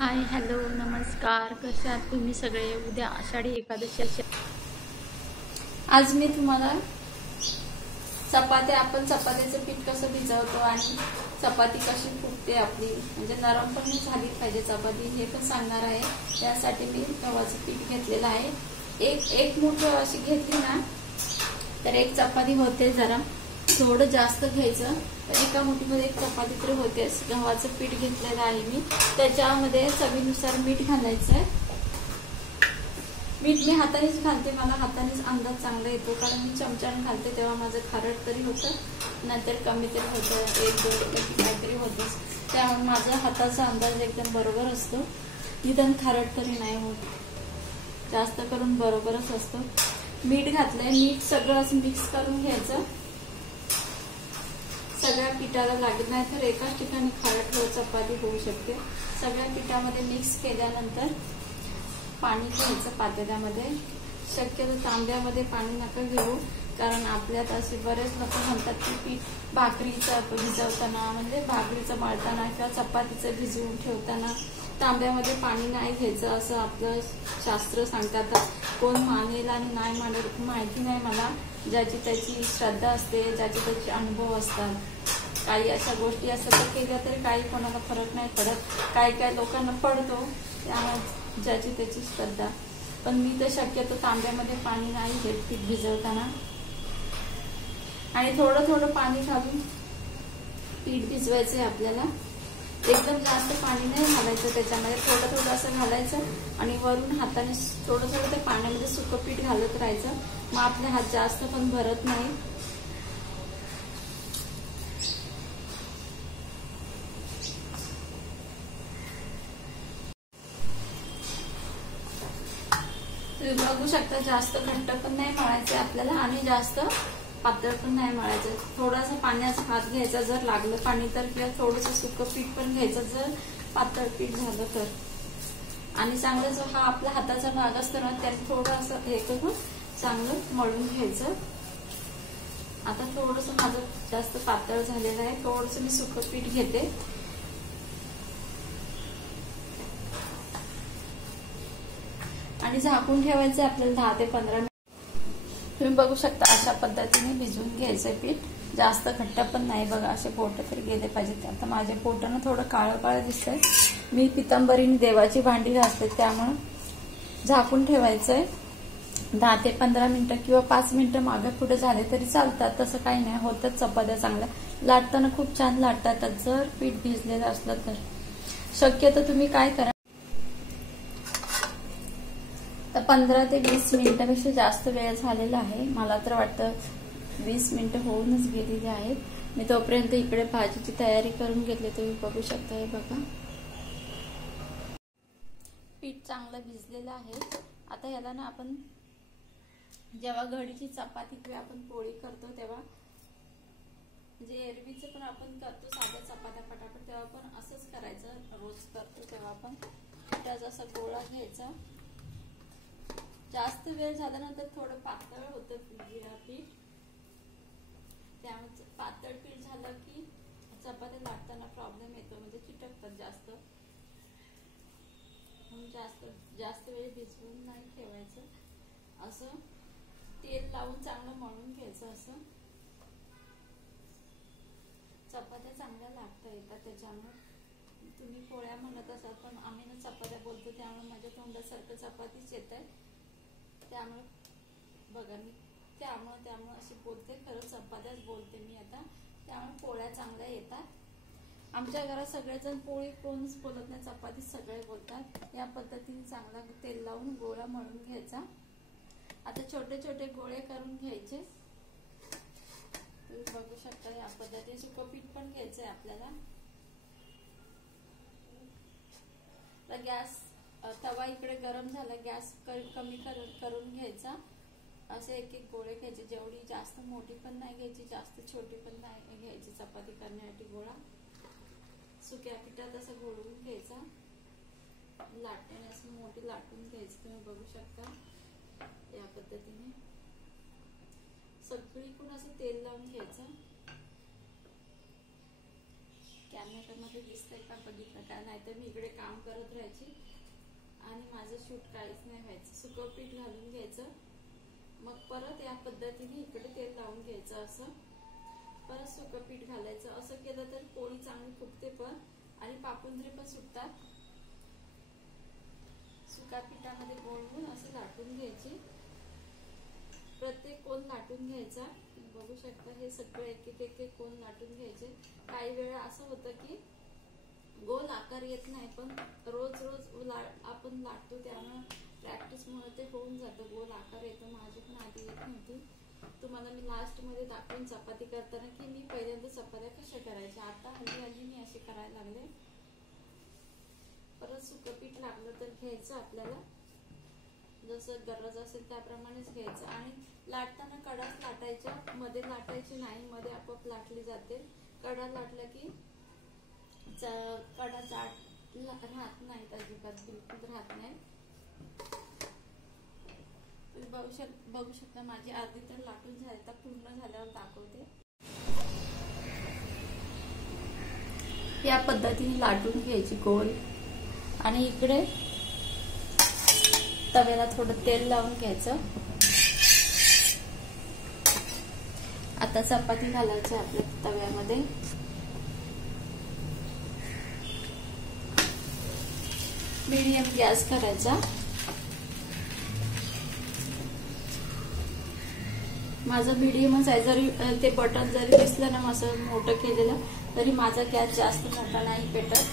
Hi hello नमस्कार, कसे आहात तुम्ही सगळे। उद्या आषाढी एकादशी। आज मी तुम्हाला आपण चपातीचं पीठ कसं भिजवतो आणि चपाती कशी फुगते आपली, म्हणजे नरम पण झाली पाहिजे चपाती, हे पण सांगणार आहे। त्यासाठी मी गव्हाचं पीठ घेतलेलं आहे। एक मूठ अशी घेतली ना तर एक चपाती होते। जरा थोडं जास्त घ्यायचं तर एका मुठीमध्ये एक चपाती तर होतेच। गव्हाचं पीठ घेतलेलं आहे मी, त्याच्यामध्ये चवीनुसार मीठ घालायचं आहे। मीठ मी हातानेच घालते, मला हातानेच अंदाज चांगला येतो, कारण मी चमच्याने घालते तेव्हा माझं खारट तरी होतं, नाहीतर कमी तरी होतं, एक दोन काहीतरी होतंच। त्यामुळे माझा हाताचा अंदाज एकदम बरोबर असतो, निदान खारट तरी नाही होत, जास्त करून बरोबरच असतो। मीठ घातलंय, मीठ सगळं असं मिक्स करून घ्यायचं, सगळ्या पिठाला लागत नाही तर एकाच ठिकाणी खारट चपाती होऊ शकते। सगळ्या पिठामध्ये मिक्स केल्यानंतर पाणी घ्यायचं पातेल्यामध्ये। शक्यतो तांब्यामध्ये पाणी नका घेऊ, कारण आपल्यात असे बरेच लोक म्हणतात की पीठ भाकरीचं भिजवताना, म्हणजे भाकरीचं मळताना किंवा चपातीचं भिजवून ठेवताना तांब्यामध्ये पाणी नाही घ्यायचं, असं आपलं शास्त्र सांगतात। कोण मानेल आणि नाही मानेल माहिती नाही मला, ज्याची त्याची श्रद्धा असते, ज्याचे त्याचे अनुभव असतात। काही अशा गोष्टी असतात तर केल्या तरी काही कोणाला फरक नाही पडत, काही लोकांना पडतो, त्यामुळे ज्याची त्याची श्रद्धा। पण मी तर शक्यतो तांब्यामध्ये पाणी नाही घेत पीठ भिजवताना, आणि थोडं थोडं पाणी घालून पीठ भिजवायचंय आपल्याला। एकदम जास्त पाणी नाही घालायचं त्याच्यामध्ये, थोडं थोडं असं घालायचं आणि वरून हाताने थोडं थोडं त्या पाण्यामध्ये सुकं पीठ घालत राहायचं, मग आपले हात जास्त पण भरत नाही। तुम्ही बघू शकता, जास्त घट्ट पण नाही मळायचे आपल्याला आणि जास्त पातळ पण नाही मळायचं। थोडासा पाण्याचा हात घ्यायचा जर लागलं पाणी तर, किंवा थोडंसं सुकं पीठ पण घ्यायचं जर पातळ पीठ झालं तर। आणि चांगलं जो हा आपल्या हाताचा भाग असतो ना, त्याने थोडं असं हे करून चांगलं मळून घ्यायचं। आता थोडंसं माझं जास्त पातळ झालेलं आहे, थोडंसं मी सुकं पीठ घेते आणि झाकून ठेवायचं आपल्याला 10 ते 15 मिनिट। तुम्ही बघू शकता अशा पद्धतीने भिजवून घ्यायचं पीठ, जास्त घट्ट पण नाही बघा, असे पोट तरी गेले पाहिजेत। आता माझ्या पोटानं थोडं काळं काळं दिसतंय, मी पितांबरीने देवाची भांडी घासते, त्यामुळे झाकून ठेवायचंय 10 ते 15 मिनिटं, किंवा 5 मिनिटं मागे पुढे झाले तरी चालतात, तसं काही नाही, होतच चपात्या चांगल्या लाटताना खूप छान लाटतात जर पीठ भिजलेलं असलं तर। शक्यतो तुम्ही काय करा, 15 ते 20 मिनिटांपेक्षा जास्त वेळ झालेला आहे, मला तर वाटतं 20 मिनिटं होऊनच गेलेली आहेत। मी तोपर्यंत इकडे भाजीची तयारी करून घेतली, तुम्ही बघू शकता, हे बघा पीठ चांगलं भिजलेलं आहे। आता याला ना आपण जेव्हा घडीची चपाती किंवा आपण पोळी करतो तेव्हा, म्हणजे एरवीचं पण आपण करतो साध्या चपात्या पटापट, तेव्हा पण असंच करायचं, रोज करतो तेव्हा आपण पिठाचा असा गोळा घ्यायचा। जास्त वेळ झाल्यानंतर थोडं पातळ होतं पीठ, त्यामुळे पातळ पीठ झालं की चपात्या लाटताना प्रॉब्लेम येतो, म्हणजे चिटकतात जास्त, म्हणून जास्त वेळ भिजवून नाही ठेवायचं। असं तेल लावून चांगलं मळून घ्यायचं, असं चपात्या चांगल्या लागता येतात। त्याच्यामुळे तुम्ही पोळ्या म्हणत असाल, पण आम्ही ना चपात्या बोलतो, त्यामुळे माझ्या तोंडासारखं चपातीच येत आहे, त्यामुळे बघा मी त्यामुळे अशी बोलते, खरं चपात्याच बोलते मी आता, त्यामुळे पोळ्या चांगल्या येतात। आमच्या घरात सगळेजण पोळी कोणच बोलत नाही, चपाती सगळे बोलतात। या पद्धतीने चांगला तेल लावून गोळा मळून घ्यायचा। आता छोटे छोटे गोळे करून घ्यायचे, तुम्ही बघू शकता या पद्धतीने। सुकं पीठ पण घ्यायचंय आपल्याला। गॅस तवा इकडे गरम झाला, गॅस कमी करून घ्यायचा। असे एक एक गोळे घ्यायचे, जेवढी जास्त मोठी पण नाही घ्यायची, जास्त छोटी पण नाही घ्यायची, चपाती करण्यासाठी गोळा सुक्या पिठात असं घोळवून घ्यायचा, लाटण्याने असं मोठी लाटून घ्यायची, तुम्ही बघू शकता या पद्धतीने। सगळीकडून असं तेल लावून घ्यायचं, कॅमेऱ्यामध्ये दिसतंय का बघितलं नका, नाहीतर मी इकडे काम करत राहायची आणि माझं शूट काहीच नाही व्हायचं. सुकं पीठ घालून घ्यायचं, मग परत या पद्धतीने इकडे तेल लावून घ्यायचं, असं परत सुकं पीठ घालायचं. असं केलं तर पोळी चांगली फुगते पण आणि पापुंद्रे पण सुटतात. सुका पिठामध्ये गोळून असं लाटून घ्यायची, प्रत्येक कोण लाटून घ्यायचा. बघू शकता हे सगळं एक एक कोण लाटून घ्यायचे. काही वेळा असं होतं की गोल आकार येत नाही, पण रोज रोज आपण लाटतो त्यामुळे प्रॅक्टिसमुळे ते होऊन जातं, गोल आकार येतो. माझी पण आधी येत नव्हती. तुम्हाला मी लास्ट मध्ये दाखवून चपाती करताना की मी पहिल्यांदा चपात्या कशा करायच्या. आता हल्ली हल्ली मी असे करायला लागले. परत सुकं पीठ लागलं तर घ्यायचं आपल्याला, जसं गरज असेल त्याप्रमाणेच घ्यायचं. आणि लाटताना कडाच लाटायच्या, मध्ये लाटायची नाही, मध्ये आपोआप लाटली जाते. कडा लाटला की कडा जाट राहत नाहीत, अजिबात बिलकुल राहत नाही. बघू शकता माझी अर्धी तर लाटून झाली, तर पूर्ण झाल्यावर दाखवते. या पद्धतीने लाटून घ्यायची गोल. आणि इकडे तव्याला थोडं तेल लावून घ्यायचं. आता चपाती घालायची आपल्या तव्यामध्ये. मीडियम गॅस करायचा. माझं मीडियमच आहे. जरी ते बटन जरी दिसलं ना असं मोठं केलेलं, तरी माझा गॅस जास्त मोठा नाही पेटत.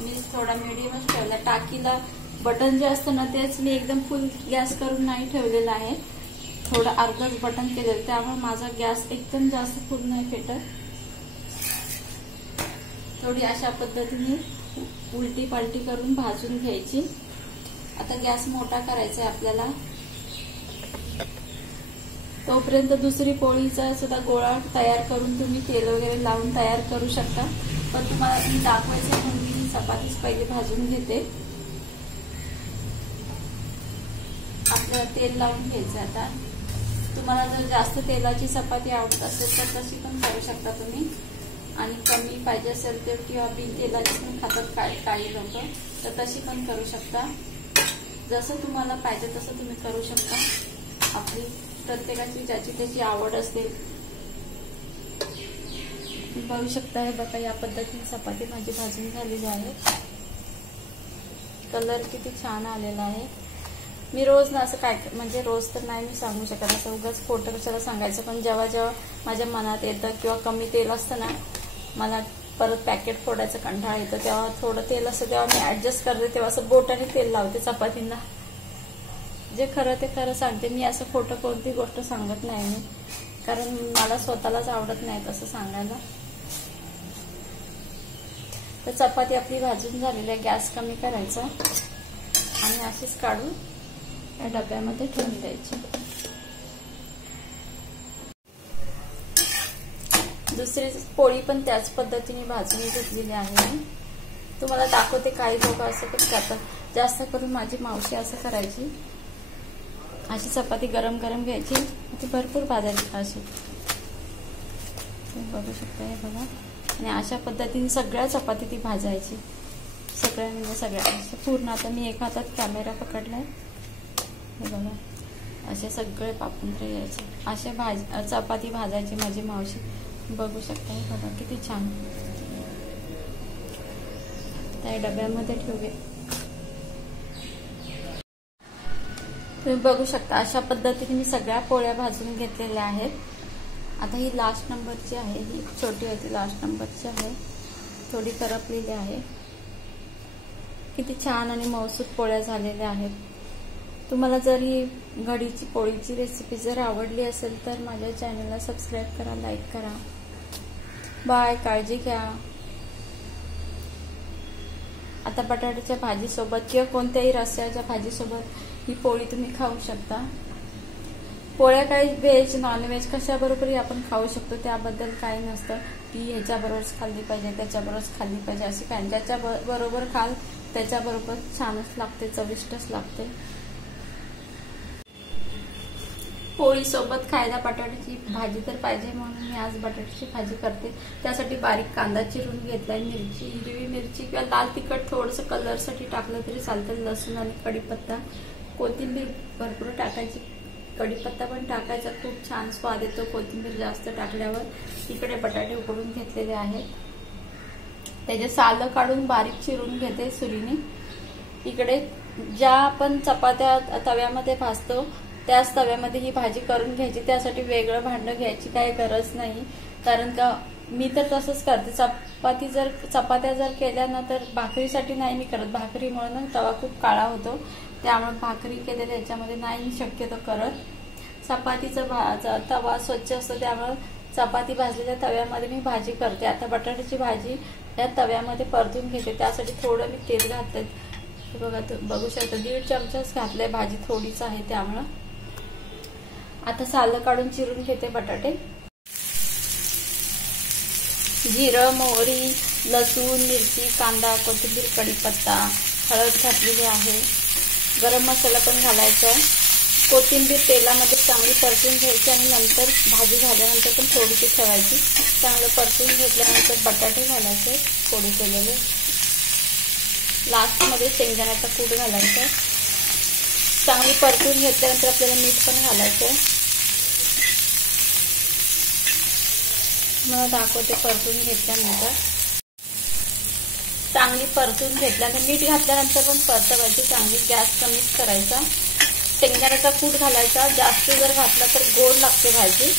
मी थोडा मीडियमच ठेवला. टाकीला बटन जे असतं ना तेच मी एकदम फुल गॅस करून नाही ठेवलेला आहे, थोडं अर्धच बटन केलेलं, त्यामुळे माझा गॅस एकदम जास्त फुल नाही पेटत. थोडी अशा पद्धतीने उलटी पालटी करून भाजून घ्यायची. आता गॅस मोठा करायचा आहे आपल्याला. तोपर्यंत दुसरी पोळीचा सुद्धा गोळा तयार करून तुम्ही तेल वगैरे लावून तयार करू शकता. पण तुम्हाला मी दाखवायचं म्हणून मी चपातीच पहिले भाजून घेते. आपल्याला तेल लावून घ्यायचं. आता तुम्हाला जर जास्त तेलाची चपाती आवडत असेल तर तशी पण करू शकता तुम्ही, आणि कमी पाहिजे असेल तर किंवा बिन तेलाची पण खातात काही लोक, तर तशी पण करू शकता. जसं तुम्हाला पाहिजे तसं तुम्ही करू शकता. आपली प्रत्येकाची ज्याची त्याची आवड असते. बघू शकता हे बघा, या पद्धतीने चपाती माझी भाजून झालेली आहे. कलर किती छान आलेला आहे. मी रोज ना असं काय म्हणजे रोज तर नाही मी सांगू शकत, असं उगाच खोटं कशाला सांगायचं. पण जेव्हा जेव्हा माझ्या मनात येतं किंवा कमी तेल असतं ना, मला परत पॅकेट फोडायचं कंटाळा येतं, तेव्हा थोडं तेल असतं तेव्हा मी ऍडजस्ट करते. तेव्हा असं बोटाने तेल लावते चपातींना. जे खरं ते खरं सांगते मी, असं खोटं कोणती गोष्ट सांगत नाही मी, कारण मला स्वतःलाच आवडत नाही तसं सांगायला. तर चपाती आपली भाजून झालेली आहे. गॅस कमी करायचा आणि अशीच काढून या डब्यामध्ये ठेवून द्यायची. दुसरी पोळी पण त्याच पद्धतीने भाजून घेतलेली आहे. तुम्हाला दाखवते. काही लोक असं पण करतात, जास्त करून माझी मावशी असं करायची. अशी चपाती गरम गरम घ्यायची, ती भरपूर भाजायची अशी. बघू शकता हे बघा. आणि अशा पद्धतीने सगळ्या चपाती ती भाजायची, सगळ्या म्हणजे सगळ्या पूर्ण. आता मी एका हातात कॅमेरा पकडलाय, हे बघा. असे सगळे पापुंद्रे यायचे, असे चपाती भाजायची माझी मावशी. बघू शकता हे बघा किती छान. त्या डब्यामध्ये ठेवले. तुम्ही बघू शकता अशा पद्धतीने मी सगळ्या पोळ्या भाजून घेतलेल्या आहेत. आता ही लास्ट नंबरची आहे, ही छोटी होती लास्ट नंबरची आहे, थोडी करपलेली आहे. किती छान आणि मौसूद पोळ्या झालेल्या आहेत. तुम्हाला जर ही घडीची पोळीची रेसिपी जर आवडली असेल तर माझ्या चॅनलला सबस्क्राईब करा, लाईक करा. बाय, काळजी घ्या. आता बटाट्याच्या भाजीसोबत किंवा कोणत्याही रस्स्याच्या भाजीसोबत ही पोळी तुम्ही खाऊ शकता. पोळ्या काही व्हेज नॉनव्हेज कशाबरोबरही आपण खाऊ शकतो, त्याबद्दल काही नसतं की ह्याच्याबरोबरच खाल्ली पाहिजे त्याच्याबरोबरच खाल्ली पाहिजे अशी काही. ज्याच्या बरोबर खाल त्याच्याबरोबर छानच लागते, चविष्टच लागते. पोळी सोबत खायला बटाट्याची भाजी तर पाहिजे, म्हणून मी आज बटाट्याची भाजी करते. त्यासाठी बारीक कांदा चिरून घेतलाय, मिरची, हिरवी मिरची किंवा लाल तिखट थोडंसं कलरसाठी टाकलं तरी चालतं, लसूण आणि कढीपत्ता, कोथिंबीर भरपूर टाकायची, कढीपत्ता पण टाकायचा, खूप छान स्वाद येतो कोथिंबीर जास्त टाकल्यावर. इकडे बटाटे उकडून घेतलेले आहेत, त्याचे सालं काढून बारीक चिरून घेते सुरीने. इकडे ज्या आपण चपात्या तव्यामध्ये भाजतो त्याच तव्यामध्ये ही भाजी करून घ्यायची. त्यासाठी वेगळं भांडं घ्यायची काही गरज नाही, कारण का मी तर तसंच करते. चपात्या जर केल्या ना तर भाकरीसाठी नाही मी करत, भाकरीमुळे ना तवा खूप काळा होतो, त्यामुळे भाकरी केलेल्या याच्यामध्ये नाही शक्यतो करत. चपातीचा तवा स्वच्छ असतो, त्यामुळे चपाती भाजलेल्या तव्यामध्ये मी भाजी करते. आता बटाट्याची भाजी या तव्यामध्ये परतून घेते, त्यासाठी थोडं मी तेल घातलंय. हे बघा, बघू शकता 1.5 चमचाच घातलंय, भाजी थोडीच आहे त्यामुळं. आता सालं काढून चिरून घेते बटाटे. जिरं, मोहरी, लसूण, मिरची, कांदा, कोथिंबीर, कढीपत्ता, हळद घातलेली आहे. गरम मसाला पण घालायचा. कोथिंबीर तेलामध्ये चांगली परतून घ्यायची आणि नंतर भाजी झाल्यानंतर पण थोडीशी ठेवायची. चांगलं परतून घेतल्यानंतर बटाटे घालायचे फोडी केलेले. लास्टमध्ये शेंगदाण्याचा कूट घालायचा. चांगली परतून घेतल्यानंतर आपल्याला मीठ पण घालायचं. मला दाखवते परतून घेतल्यानंतर. चांगली परतून घेतल्यानंतर मीठ घातल्यानंतर पण परतवायची चांगली, गॅस कमीच करायचा. शेंगदाण्याचा कूट घालायचा, जास्त जर घातला तर गोड लागते भाजी.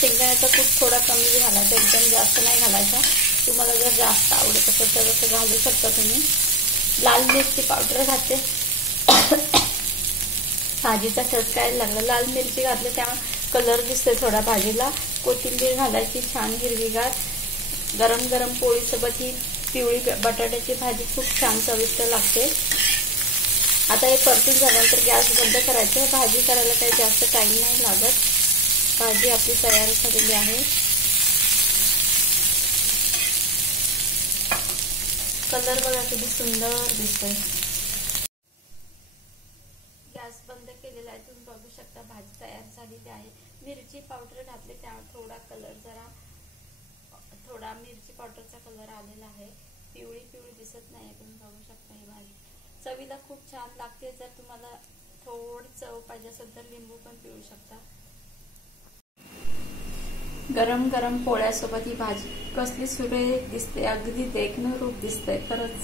शेंगदाण्याचा कूट थोडा कमी घालायचा, एकदम जास्त नाही घालायचा. तुम्हाला जर जास्त आवडत असेल तर असं घालू शकता तुम्ही. लाल मिरची पावडर घातले, भाजीचा ठसका यायला लागला. लाल मिरची घातली त्यामुळे कलर दिसतोय थोडा भाजीला. कोथिंबीर घालायची छान हिरवीगार. गरम गरम पोळीसोबत ही पिवळी बटाट्याची भाजी खूप छान चविष्ट लागते. आता हे परतून झाल्यानंतर गॅस बंद करायचं. भाजी करायला काही जास्त टाइम नाही लागत. भाजी आपली तयार झालेली आहे. कलर बघा किती सुंदर दिसतोय. गॅस बंद केलेला आहे, तुम्ही बघू शकता भाजी तयार झालेली आहे. मिरची पावडर घातली त्यामुळे थोडा मिरची पावडरचा कलर आलेला आहे. पिवळी पिवळी दिसत नाही, तुम्ही बघू शकता. ही भाजी चवीला खूप छान लागते. जर तुम्हाला थोडी चव पाहिजे असेल तर लिंबू पण पिळू शकता. गरम गरम पोळ्यासोबत ही भाजी कसली सुरेख दिसते, अगदी देखणं रूप दिसतंय खरंच.